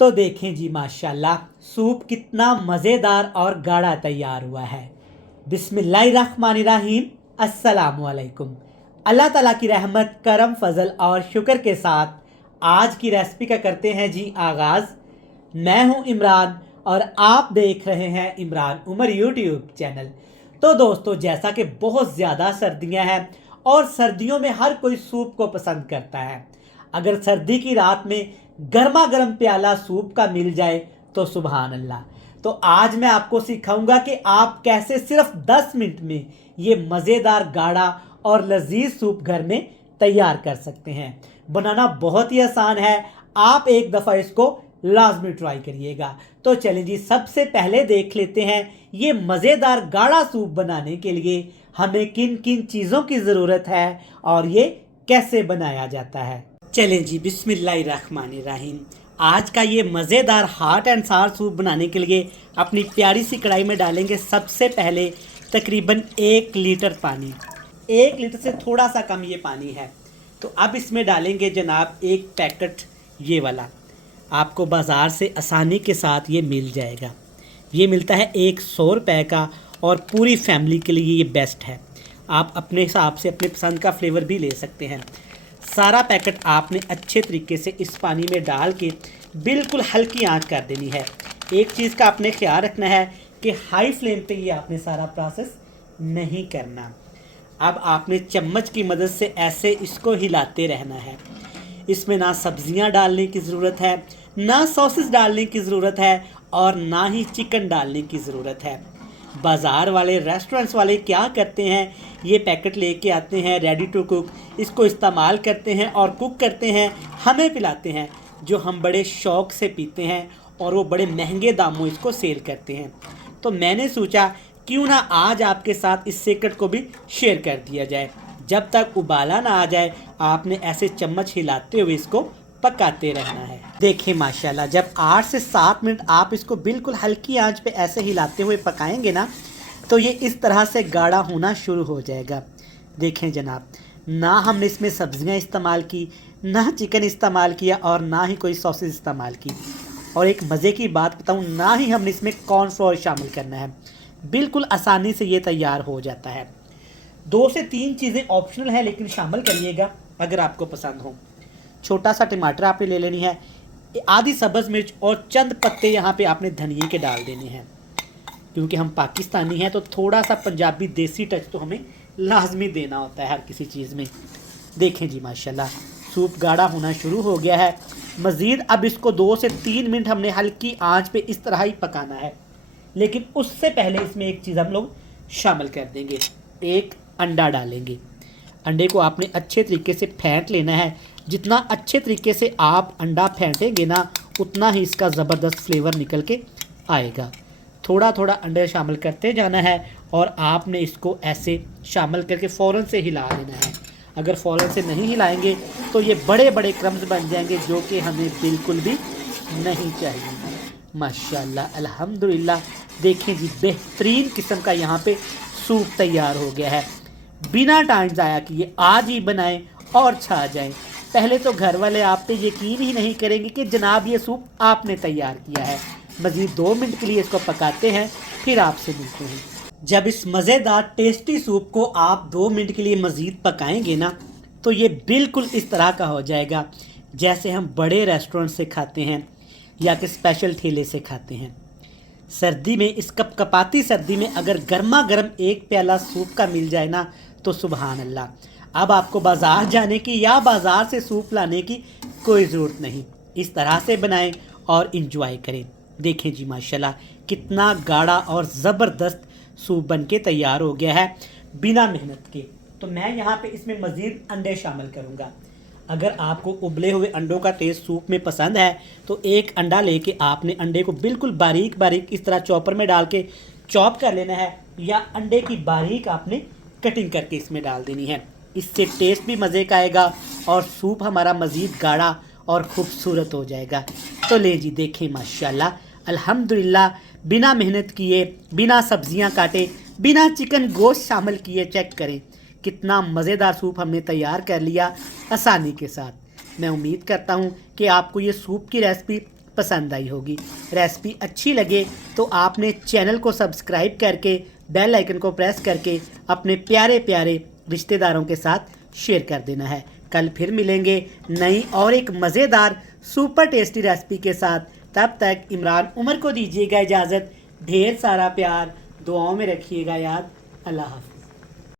तो देखें जी माशाल्लाह सूप कितना मज़ेदार और गाढ़ा तैयार हुआ है। बिस्मिल्लाहिर्रहमानिर्रहीम। अस्सलामुअलैकुम। अल्लाह ताला की रहमत करम फजल और शुक्र के साथ आज की रेसिपी का करते हैं जी आगाज़। मैं हूं इमरान और आप देख रहे हैं इमरान उमर यूट्यूब चैनल। तो दोस्तों, जैसा कि बहुत ज़्यादा सर्दियां हैं और सर्दियों में हर कोई सूप को पसंद करता है। अगर सर्दी की रात में गर्मा गर्म प्याला सूप का मिल जाए तो सुभान अल्लाह। तो आज मैं आपको सिखाऊंगा कि आप कैसे सिर्फ 10 मिनट में ये मज़ेदार गाढ़ा और लजीज सूप घर में तैयार कर सकते हैं। बनाना बहुत ही आसान है, आप एक दफ़ा इसको लाजमी ट्राई करिएगा। तो चलें जी, सबसे पहले देख लेते हैं ये मज़ेदार गाढ़ा सूप बनाने के लिए हमें किन किन चीज़ों की ज़रूरत है और ये कैसे बनाया जाता है। चलें जी, बिस्मिल्लाहिर्रहमानिर्रहीम। आज का ये मज़ेदार हाट एंड सार सूप बनाने के लिए अपनी प्यारी सी कढ़ाई में डालेंगे सबसे पहले तकरीबन 1 लीटर पानी। 1 लीटर से थोड़ा सा कम ये पानी है। तो अब इसमें डालेंगे जनाब एक पैकेट ये वाला, आपको बाज़ार से आसानी के साथ ये मिल जाएगा। ये मिलता है 100 रुपये का और पूरी फैमिली के लिए ये बेस्ट है। आप अपने हिसाब से अपने पसंद का फ्लेवर भी ले सकते हैं। सारा पैकेट आपने अच्छे तरीके से इस पानी में डाल के बिल्कुल हल्की आंच कर देनी है। एक चीज़ का आपने ख्याल रखना है कि हाई फ्लेम पे ये आपने सारा प्रोसेस नहीं करना। अब आपने चम्मच की मदद से ऐसे इसको हिलाते रहना है। इसमें ना सब्जियां डालने की ज़रूरत है, ना सॉसेस डालने की ज़रूरत है और ना ही चिकन डालने की ज़रूरत है। बाज़ार वाले रेस्टोरेंट्स वाले क्या करते हैं, ये पैकेट लेके आते हैं रेडी टू कुक, इसको इस्तेमाल करते हैं और कुक करते हैं, हमें पिलाते हैं, जो हम बड़े शौक़ से पीते हैं और वो बड़े महंगे दामों इसको सेल करते हैं। तो मैंने सोचा क्यों ना आज आपके साथ इस सीक्रेट को भी शेयर कर दिया जाए। जब तक उबाला ना आ जाए आपने ऐसे चम्मच हिलाते हुए इसको पकाते रहना है। देखिए माशाल्लाह, जब 8 से 7 मिनट आप इसको बिल्कुल हल्की आंच पे ऐसे हिलाते हुए पकाएंगे ना, तो ये इस तरह से गाढ़ा होना शुरू हो जाएगा। देखें जनाब, ना हमने इसमें सब्जियां इस्तेमाल की, ना चिकन इस्तेमाल किया और ना ही कोई सॉसेस इस्तेमाल की। और एक मज़े की बात बताऊं, ना ही हमने इसमें कॉर्नफ्लोर शामिल करना है। बिल्कुल आसानी से ये तैयार हो जाता है। 2 से 3 चीज़ें ऑप्शनल है, लेकिन शामिल करिएगा अगर आपको पसंद हो। छोटा सा टमाटर आपने ले लेनी है, आधी सब्ज़ मिर्च और चंद पत्ते यहाँ पे आपने धनिए के डाल देने हैं। क्योंकि हम पाकिस्तानी हैं तो थोड़ा सा पंजाबी देसी टच तो हमें लाजमी देना होता है हर किसी चीज़ में। देखें जी माशाल्लाह, सूप गाढ़ा होना शुरू हो गया है। मज़ीद अब इसको 2 से 3 मिनट हमने हल्की आंच पे इस तरह ही पकाना है। लेकिन उससे पहले इसमें एक चीज़ हम लोग शामिल कर देंगे, एक अंडा डालेंगे। अंडे को आपने अच्छे तरीके से फेंट लेना है। जितना अच्छे तरीके से आप अंडा फेंटेंगे ना, उतना ही इसका ज़बरदस्त फ्लेवर निकल के आएगा। थोड़ा थोड़ा अंडा शामिल करते जाना है और आपने इसको ऐसे शामिल करके फ़ौरन से हिला देना है। अगर फ़ौरन से नहीं हिलाएंगे तो ये बड़े बड़े क्रम्स बन जाएंगे, जो कि हमें बिल्कुल भी नहीं चाहिए। माशाल्लाह अल्हम्दुलिल्लाह, देखें जी बेहतरीन किस्म का यहाँ पे सूप तैयार हो गया है। बिना टाइम ज़ाया किए आज ही बनाएं और छा जाएं। पहले तो घर वाले आप पे यकीन ही नहीं करेंगे कि जनाब ये सूप आपने तैयार किया है। मज़ीद 2 मिनट के लिए इसको पकाते हैं, फिर आपसे मिलते हैं। जब इस मज़ेदार टेस्टी सूप को आप 2 मिनट के लिए मज़ीद पकाएंगे ना, तो ये बिल्कुल इस तरह का हो जाएगा जैसे हम बड़े रेस्टोरेंट से खाते हैं या कि स्पेशल ठेले से खाते हैं। सर्दी में, इस कपकपाती सर्दी में अगर गर्मा गर्म एक प्याला सूप का मिल जाए ना, तो सुभान अल्लाह। अब आपको बाज़ार जाने की या बाज़ार से सूप लाने की कोई ज़रूरत नहीं। इस तरह से बनाएं और इंजॉय करें। देखें जी माशाल्लाह, कितना गाढ़ा और ज़बरदस्त सूप बन के तैयार हो गया है बिना मेहनत के। तो मैं यहाँ पे इसमें मज़ीद अंडे शामिल करूँगा। अगर आपको उबले हुए अंडों का टेस्ट सूप में पसंद है तो एक अंडा लेके आपने अंडे को बिल्कुल बारीक बारीक इस तरह चॉपर में डाल के चॉप कर लेना है, या अंडे की बारीक आपने कटिंग करके इसमें डाल देनी है। इससे टेस्ट भी मज़े का आएगा और सूप हमारा मज़ीद गाढ़ा और ख़ूबसूरत हो जाएगा। तो ले जी, देखें माशाल्लाह अल्हम्दुलिल्लाह, बिना मेहनत किए, बिना सब्जियां काटे, बिना चिकन गोश्त शामिल किए, चेक करें कितना मज़ेदार सूप हमने तैयार कर लिया आसानी के साथ। मैं उम्मीद करता हूँ कि आपको ये सूप की रेसिपी पसंद आई होगी। रेसिपी अच्छी लगे तो आपने चैनल को सब्सक्राइब करके बेल आइकन को प्रेस करके अपने प्यारे प्यारे रिश्तेदारों के साथ शेयर कर देना है। कल फिर मिलेंगे नई और एक मज़ेदार सुपर टेस्टी रेसिपी के साथ। तब तक इमरान उमर को दीजिएगा इजाज़त। ढेर सारा प्यार दुआओं में रखिएगा याद। अल्लाह हाफ़िज़।